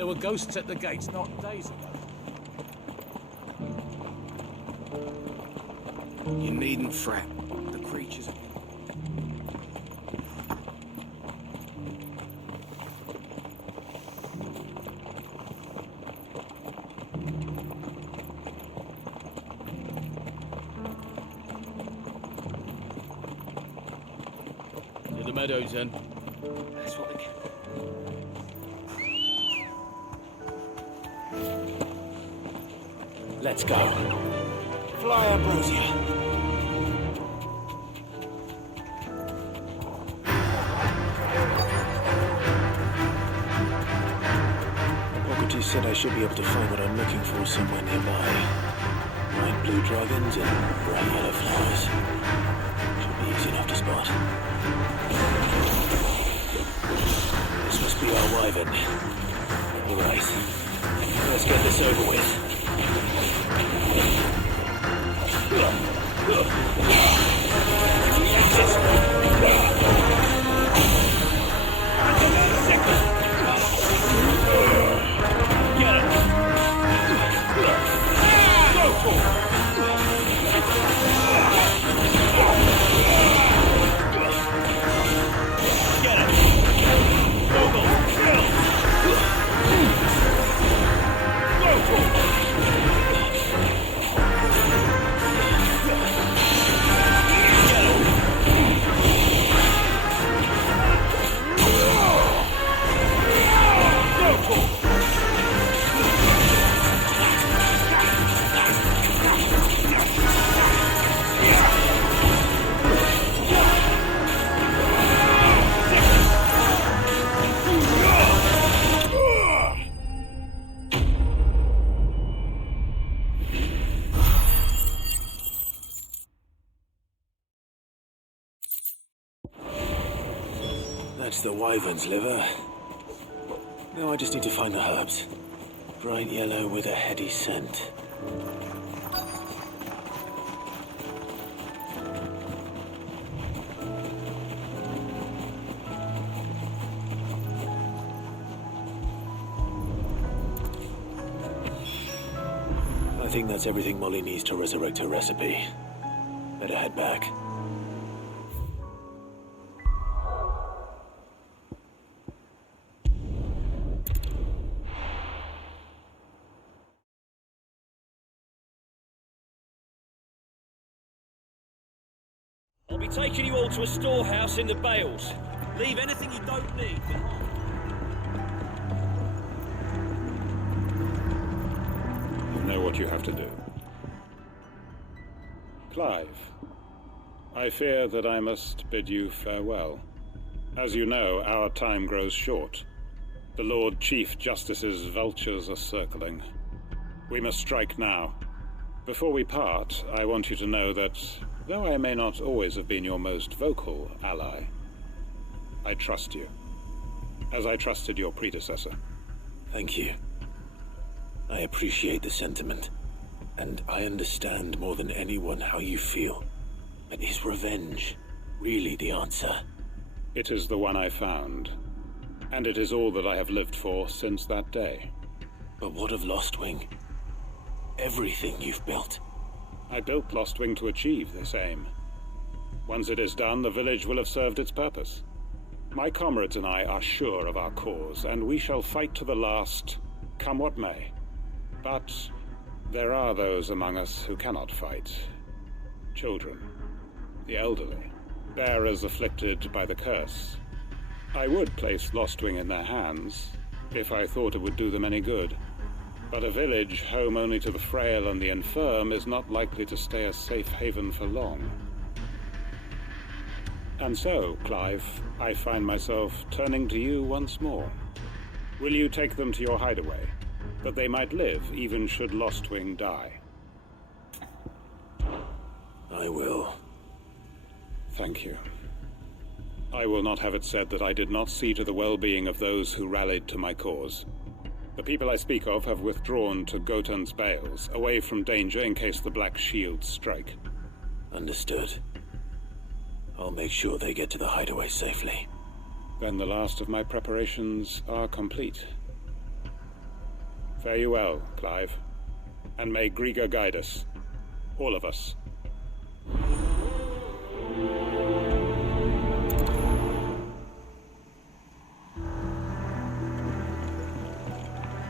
There were ghosts at the gates not days ago. You needn't fret. The creatures are... To the meadows, then. That's what we can. Let's go. Fly, Ambrosia. Pockety said I should be able to find what I'm looking for somewhere nearby. Bright blue dragons and bright yellow flowers. Should be easy enough to spot. This must be our wyvern. All right. Let's get this over with. That's the wyvern's liver. Now I just need to find the herbs. Bright yellow with a heady scent. I think that's everything Molly needs to resurrect her recipe. Better head back. I'll be taking you all to a storehouse in the Bales. Leave anything you don't need behind. You know what you have to do. Clive, I fear that I must bid you farewell. As you know, our time grows short. The Lord Chief Justice's vultures are circling. We must strike now. Before we part, I want you to know that, though I may not always have been your most vocal ally, I trust you, as I trusted your predecessor. Thank you. I appreciate the sentiment, and I understand more than anyone how you feel. But is revenge really the answer? It is the one I found, and it is all that I have lived for since that day. But what of Lostwing? Everything you've built. I built Lostwing to achieve this aim. Once it is done, the village will have served its purpose. My comrades and I are sure of our cause, and we shall fight to the last, come what may. But there are those among us who cannot fight. Children, the elderly, bearers afflicted by the curse. I would place Lostwing in their hands, if I thought it would do them any good. But a village home only to the frail and the infirm is not likely to stay a safe haven for long. And so, Clive, I find myself turning to you once more. Will you take them to your hideaway, that they might live even should Lostwing die? I will. Thank you. I will not have it said that I did not see to the well-being of those who rallied to my cause. The people I speak of have withdrawn to Gotan's Bales, away from danger in case the Black Shields strike. Understood. I'll make sure they get to the hideaway safely. Then the last of my preparations are complete. Fare you well, Clive. And may Grieger guide us. All of us.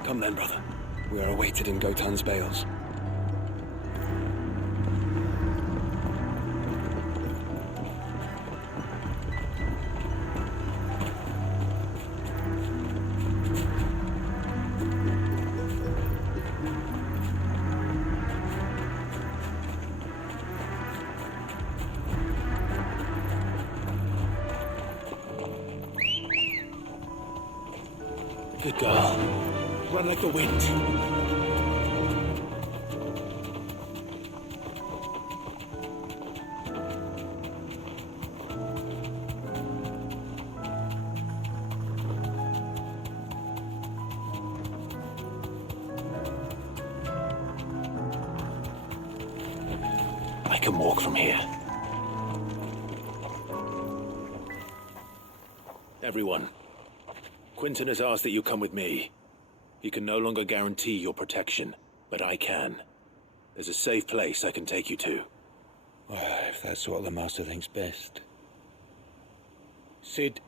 Come then, brother. We are awaited in Gotan's bales. Good girl. Run like the wind. I can walk from here. Everyone, Quinton has asked that you come with me. He can no longer guarantee your protection, but I can. There's a safe place I can take you to. Well, if that's what the Master thinks best. Sid,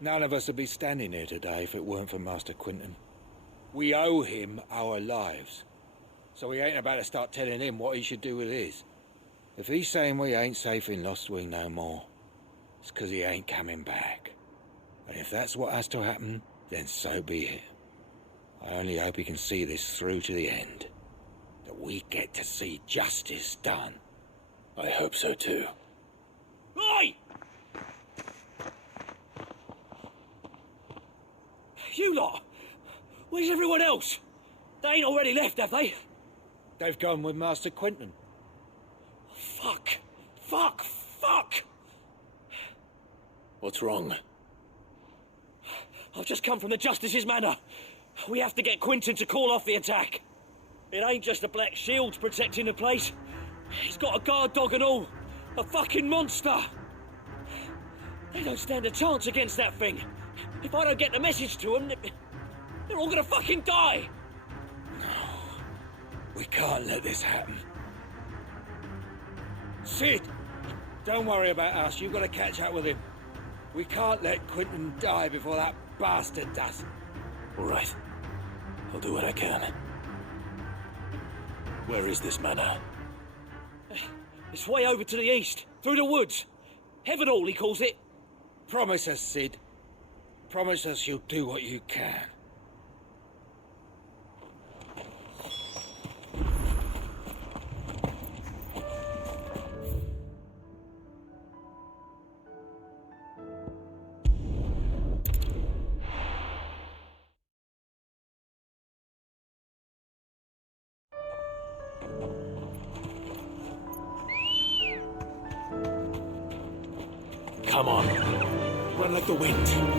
none of us would be standing here today if it weren't for Master Quinton. We owe him our lives. So we ain't about to start telling him what he should do with his. If he's saying we ain't safe in Lost Wing no more, it's 'cause he ain't coming back. And if that's what has to happen, then so be it. I only hope he can see this through to the end. That we get to see justice done. I hope so too. Oi! You lot! Where's everyone else? They ain't already left, have they? They've gone with Master Quinton. Fuck! Fuck! Fuck! What's wrong? I've just come from the Justice's Manor. We have to get Quinton to call off the attack. It ain't just the Black Shields protecting the place. He's got a guard dog and all. A fucking monster. They don't stand a chance against that thing. If I don't get the message to them, they're all gonna fucking die. We can't let this happen. Sid! Don't worry about us. You've got to catch up with him. We can't let Quinton die before that bastard does. All right. I'll do what I can. Where is this manor? It's way over to the east, through the woods. Heaven Hall, he calls it. Promise us, Sid. Promise us you'll do what you can. Come on. Run like the wind.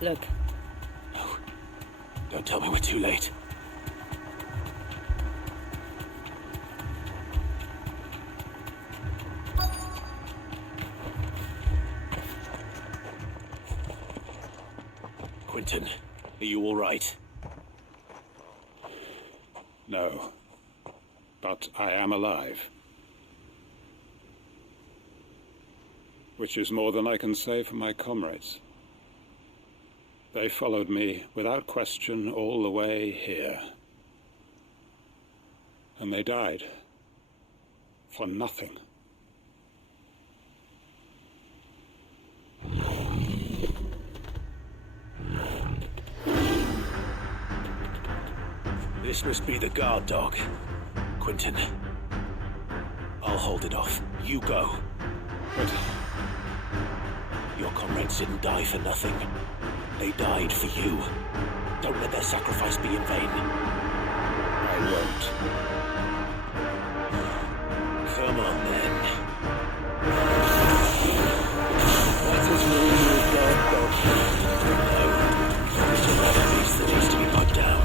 Look. No. Don't tell me we're too late. Quinton, are you all right? No. But I am alive. Which is more than I can say for my comrades. They followed me without question all the way here. And they died. For nothing. This must be the guard dog. Quinton. I'll hold it off. You go. But Your comrades didn't die for nothing. They died for you. Don't let their sacrifice be in vain. I won't. Come on, then. That is no more guard dog. No. It's a rare beast that needs to be put down.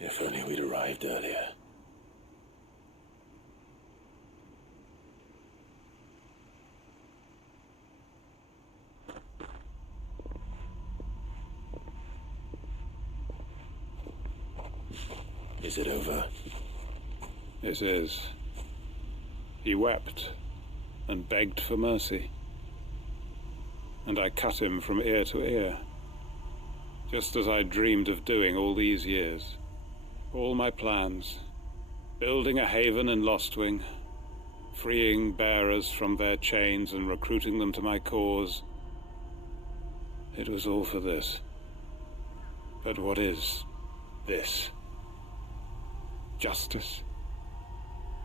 If only we'd arrived earlier. Is it over? It is. He wept and begged for mercy. And I cut him from ear to ear, just as I dreamed of doing all these years. All my plans, building a haven in Lostwing, freeing bearers from their chains and recruiting them to my cause. It was all for this. But what is this? Justice?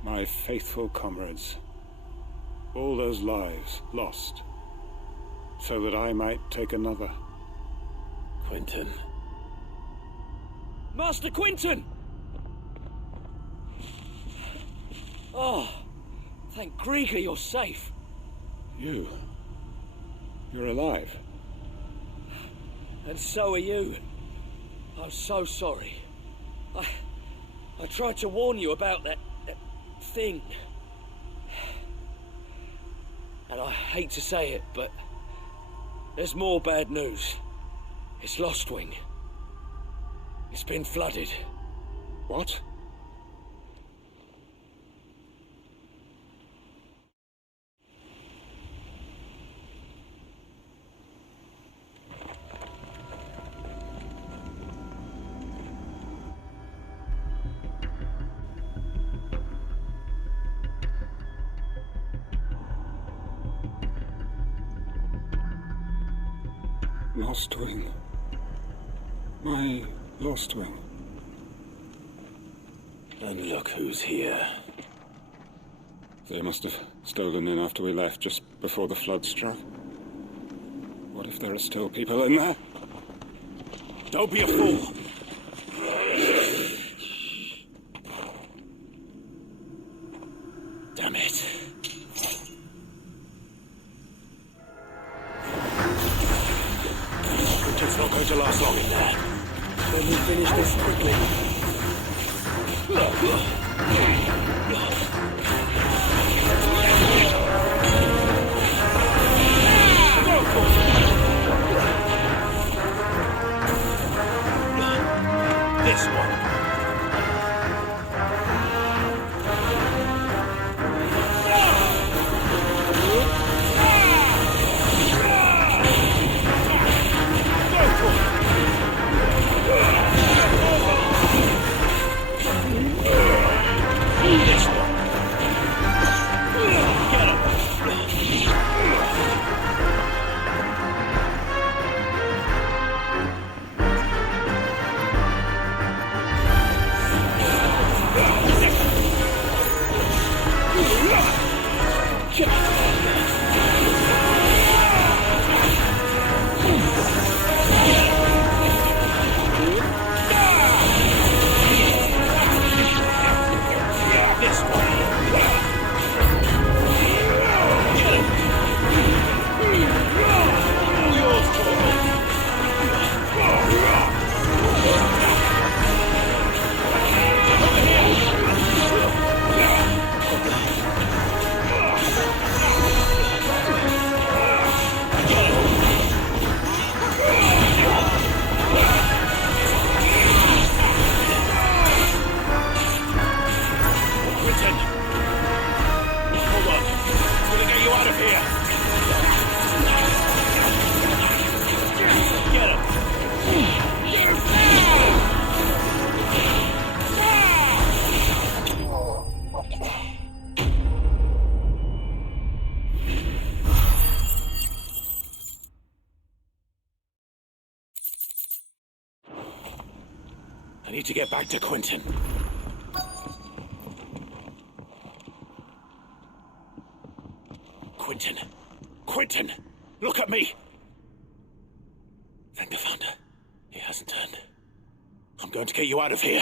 My faithful comrades. All those lives lost, so that I might take another. Quentin. Master Quinton! Oh, thank Grieger you're safe. You're alive. And so are you. I'm so sorry. I tried to warn you about that thing. And I hate to say it, but there's more bad news. It's Lostwing. It's been flooded. What? Lostwing. My Lostwing. And look who's here. They must have stolen in after we left, just before the flood struck. What if there are still people in there? Don't be a fool! Damn it. It's not going to last long in there. Let me finish this quickly. This one. I need to get back to Quentin. Quentin! Quentin! Look at me! Thank the Founder. He hasn't turned. I'm going to get you out of here.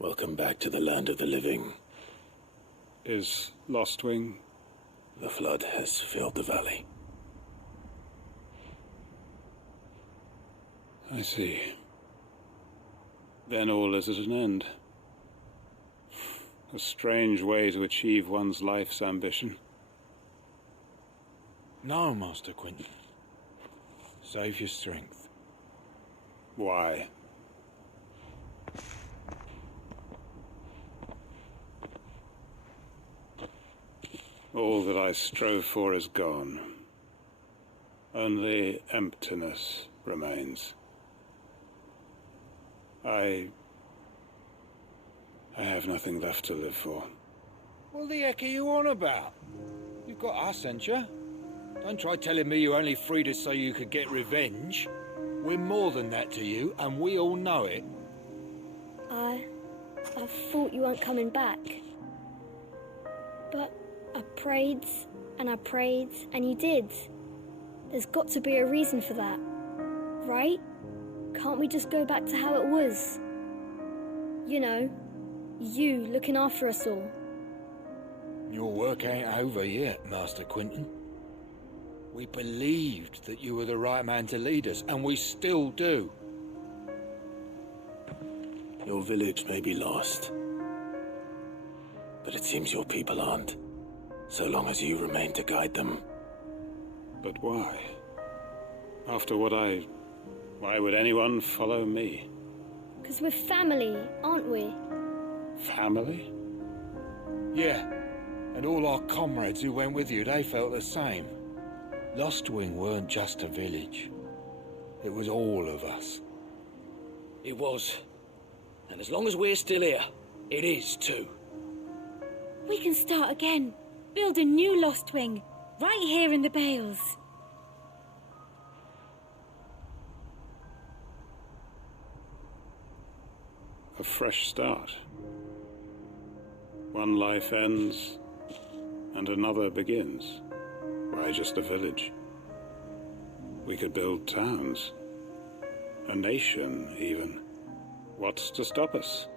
Welcome back to the land of the living. Is Lostwing? The flood has filled the valley. I see. Then all is at an end. A strange way to achieve one's life's ambition. No, Master Quentin. Save your strength. Why? All that I strove for is gone. Only emptiness remains. I have nothing left to live for. What the heck are you on about? You've got us, ain't you? Don't try telling me you only freed us so you could get revenge. We're more than that to you, and we all know it. I thought you weren't coming back. But I prayed, and you did. There's got to be a reason for that, right? Can't we just go back to how it was? You know, you looking after us all. Your work ain't over yet, Master Quentin. We believed that you were the right man to lead us, and we still do. Your village may be lost, but it seems your people aren't, so long as you remain to guide them. But why? After what why would anyone follow me? 'Cause we're family, aren't we? Family? Yeah, and all our comrades who went with you, they felt the same. Lostwing weren't just a village. It was all of us. It was. And as long as we're still here, it is too. We can start again. Build a new Lostwing, right here in the Bales. A fresh start. One life ends, and another begins. Why just a village? We could build towns. A nation, even. What's to stop us?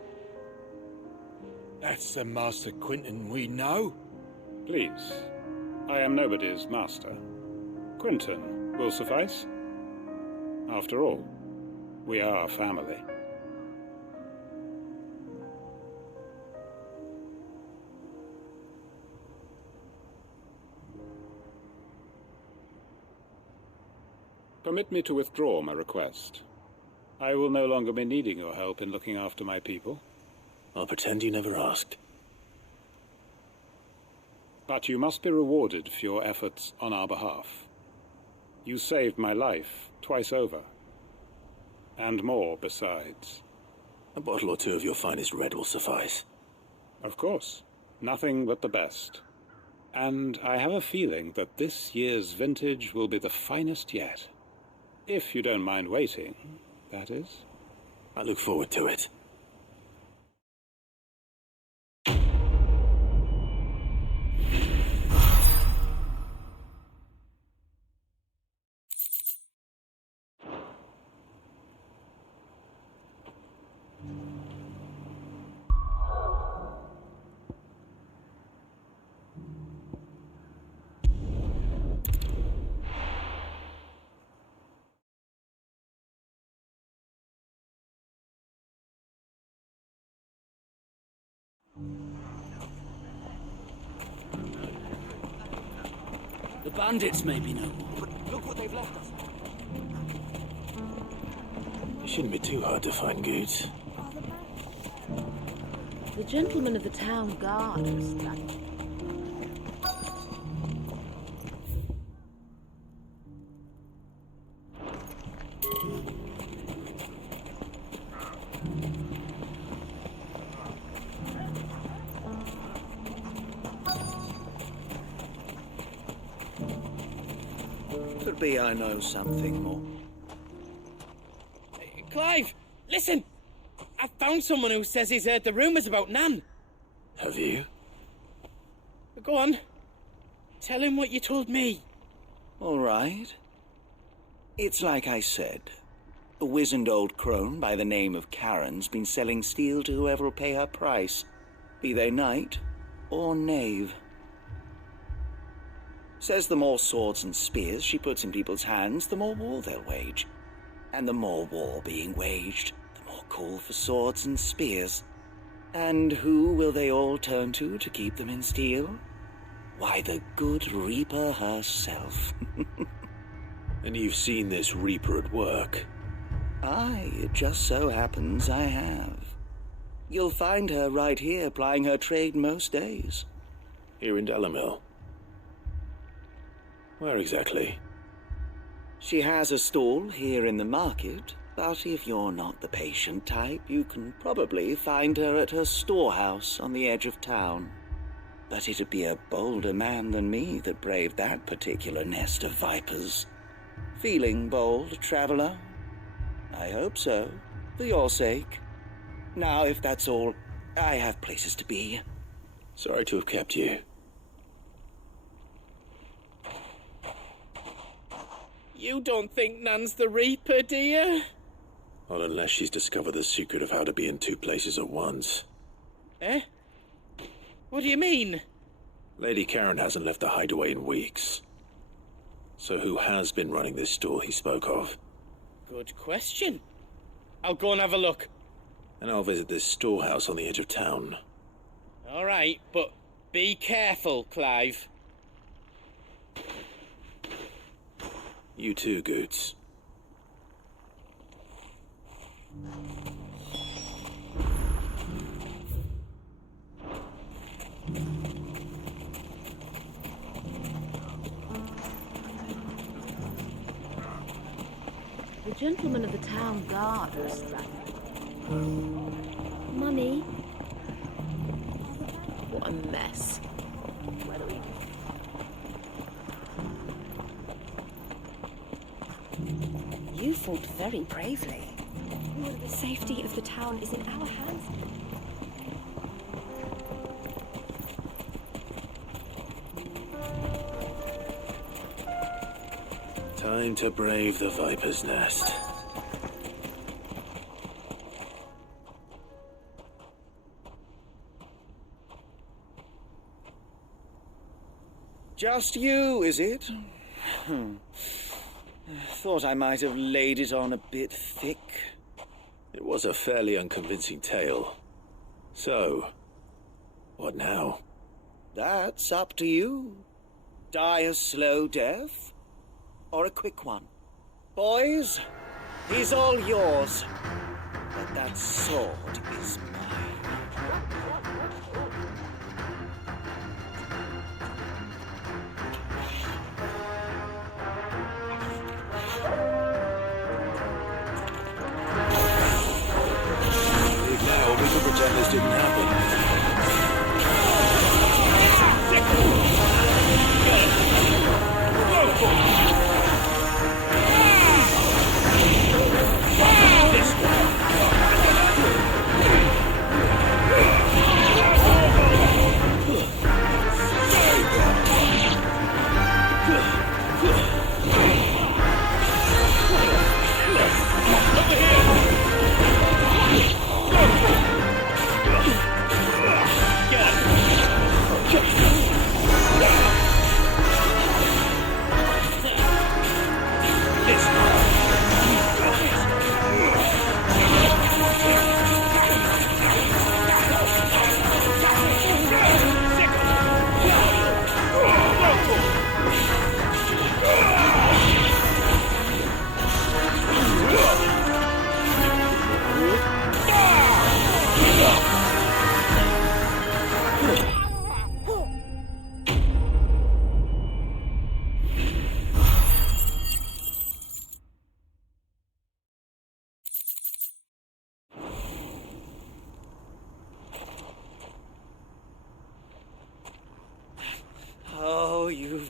That's the Master Quentin we know. Please. I am nobody's master. Quentin will suffice. After all, we are family. Permit me to withdraw my request. I will no longer be needing your help in looking after my people. I'll pretend you never asked. But you must be rewarded for your efforts on our behalf. You saved my life twice over. And more besides. A bottle or two of your finest red will suffice. Of course. Nothing but the best. And I have a feeling that this year's vintage will be the finest yet. If you don't mind waiting, that is. I look forward to it. The bandits may be no more. Look what they've left us. It shouldn't be too hard to find goods. The gentleman of the town guard was that. Could be I know something more. Clive, listen! I found someone who says he's heard the rumours about Nan. Have you? Go on. Tell him what you told me. All right. It's like I said. A wizened old crone by the name of Karen's been selling steel to whoever will pay her price, be they knight or knave. Says the more swords and spears she puts in people's hands, the more war they'll wage. And the more war being waged, the more call for swords and spears. And who will they all turn to keep them in steel? Why, the good Reaper herself. And you've seen this Reaper at work? Aye, it just so happens I have. You'll find her right here plying her trade most days. Here in Delamil? Where exactly? She has a stall here in the market, but if you're not the patient type, you can probably find her at her storehouse on the edge of town. But it'd be a bolder man than me that braved that particular nest of vipers. Feeling bold, traveler? I hope so, for your sake. Now, if that's all, I have places to be. Sorry to have kept you. You don't think Nan's the Reaper, do you? Well, unless she's discovered the secret of how to be in two places at once. Eh? What do you mean? Lady Karen hasn't left the hideaway in weeks. So who has been running this stall he spoke of? Good question. I'll go and have a look. And I'll visit this storehouse on the edge of town. All right, but be careful, Clive. You too, Goots. The gentleman of the town guard was that. Mummy, What a mess. Where do we... You fought very bravely. The safety of the town is in our hands. Time to brave the Viper's Nest. Just you, is it? Thought I might have laid it on a bit thick. It was a fairly unconvincing tale. So, what now? That's up to you. Die a slow death, or a quick one. Boys, he's all yours. But that sword is mine. Now we can pretend this didn't happen. Over here!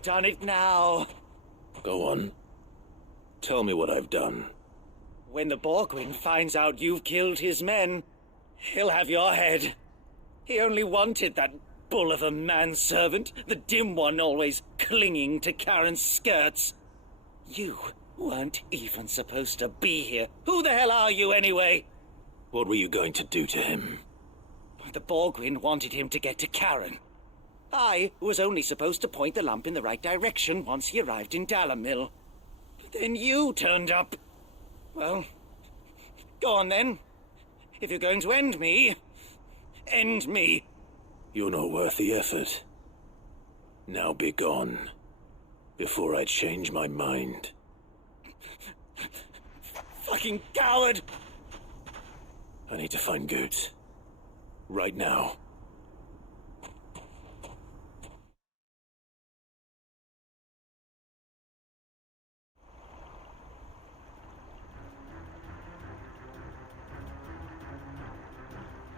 You've done it now. Go on. Tell me what I've done. When the Borgwyn finds out you've killed his men, he'll have your head. He only wanted that bull of a manservant, the dim one always clinging to Karen's skirts. You weren't even supposed to be here. Who the hell are you anyway? What were you going to do to him? The Borgwyn wanted him to get to Karen. I was only supposed to point the lamp in the right direction once he arrived in Dalamil. But then you turned up. Well, go on then. If you're going to end me, end me. You're not worth the effort. Now be gone, before I change my mind. Fucking coward! I need to find Goots. Right now.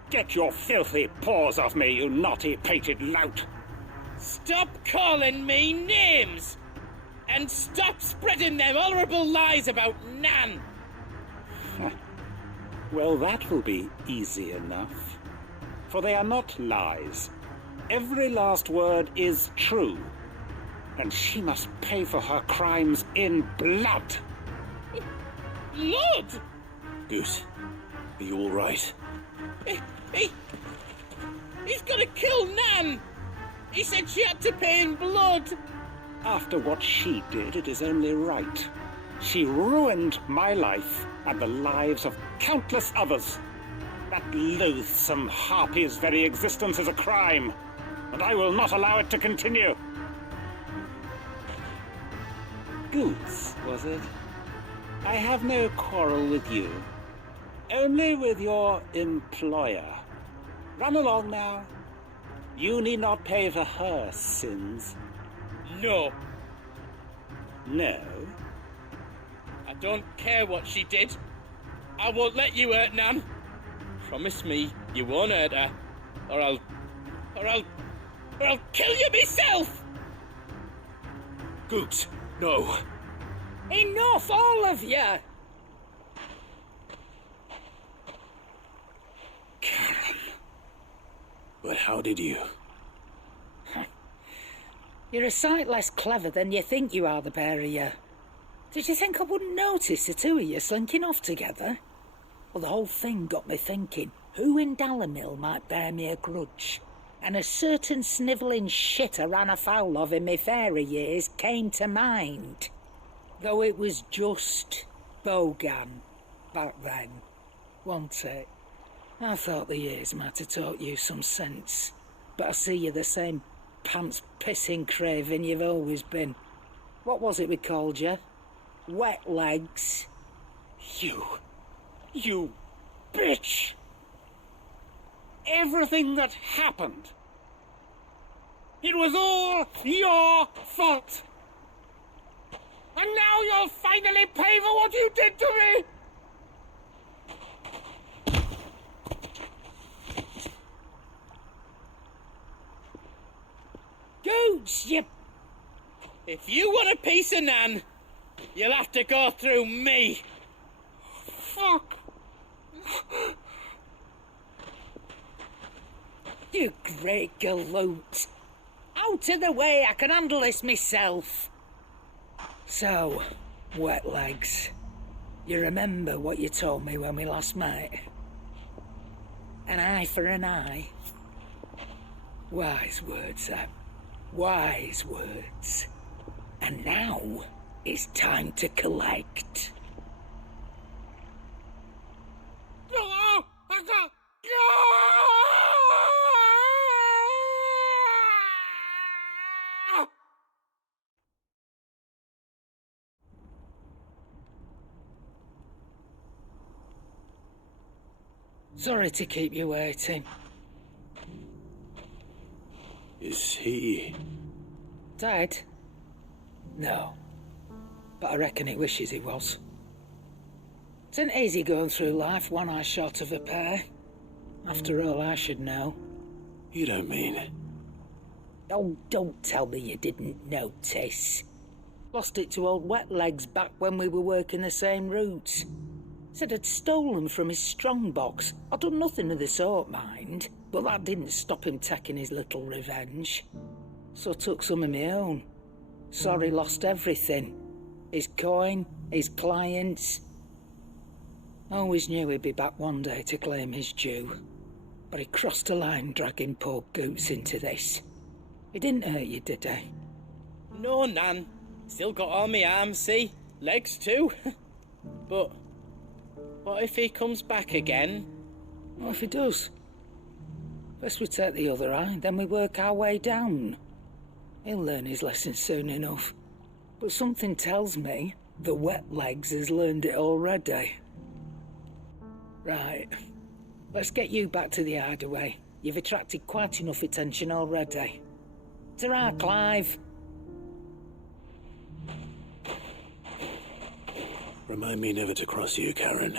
Get your filthy paws off me, you naughty-pated lout! Stop calling me names! And stop spreading them horrible lies about Nan! Well, that will be easy enough. For they are not lies. Every last word is true. And she must pay for her crimes in blood. Blood? Goose, are you all right? He's gonna kill Nan! He said she had to pay in blood! After what she did, it is only right. She ruined my life and the lives of countless others. That loathsome harpy's very existence is a crime, and I will not allow it to continue. Goots, was it? I have no quarrel with you. Only with your employer. Run along now. You need not pay for her sins. No. No? I don't care what she did. I won't let you hurt Nan. Promise me you won't hurt her, or I'll kill you myself! Goots, no. Enough, all of you! Karen. But how did you? You're a sight less clever than you think you are, the pair of you. Did you think I wouldn't notice the two of you slinking off together? Well, the whole thing got me thinking, who in Dalamil might bear me a grudge? And a certain snivelling shit I ran afoul of in my fairy years came to mind. Though it was just Bogan back then, wasn't it? I thought the years might have taught you some sense, but I see you're the same pants-pissing craven you've always been. What was it we called you? Wet legs? You bitch! Everything that happened, it was all your fault! And now you'll finally pay for what you did to me! Gooch, you... If you want a piece of Nan, you'll have to go through me. Fuck! You great galoot. Out of the way, I can handle this myself. So, wet legs, you remember what you told me when we last met? An eye for an eye. Wise words, that. Wise words. And now, it's time to collect. Sorry to keep you waiting. Is he... Dead? No. But I reckon he wishes he was. It's an easy going through life, one eye short of a pair. After all, I should know. You don't mean... Oh, don't tell me you didn't notice. Lost it to old Wet Legs back when we were working the same routes. Said I'd stolen from his strongbox. I'd done nothing of the sort, mind, but that didn't stop him taking his little revenge. So I took some of my own. Sorry, lost everything. His coin, his clients. Always knew he'd be back one day to claim his due. But he crossed a line dragging poor Goots into this. He didn't hurt you, did he? No, Nan. Still got all my arms, see? Legs too. But what if he comes back again? What if he does? First we take the other eye, then we work our way down. He'll learn his lesson soon enough. But something tells me the Wet Legs has learned it already. Right. Let's get you back to the hideaway. You've attracted quite enough attention already. Ta-ra, Clive. Remind me never to cross you, Karen.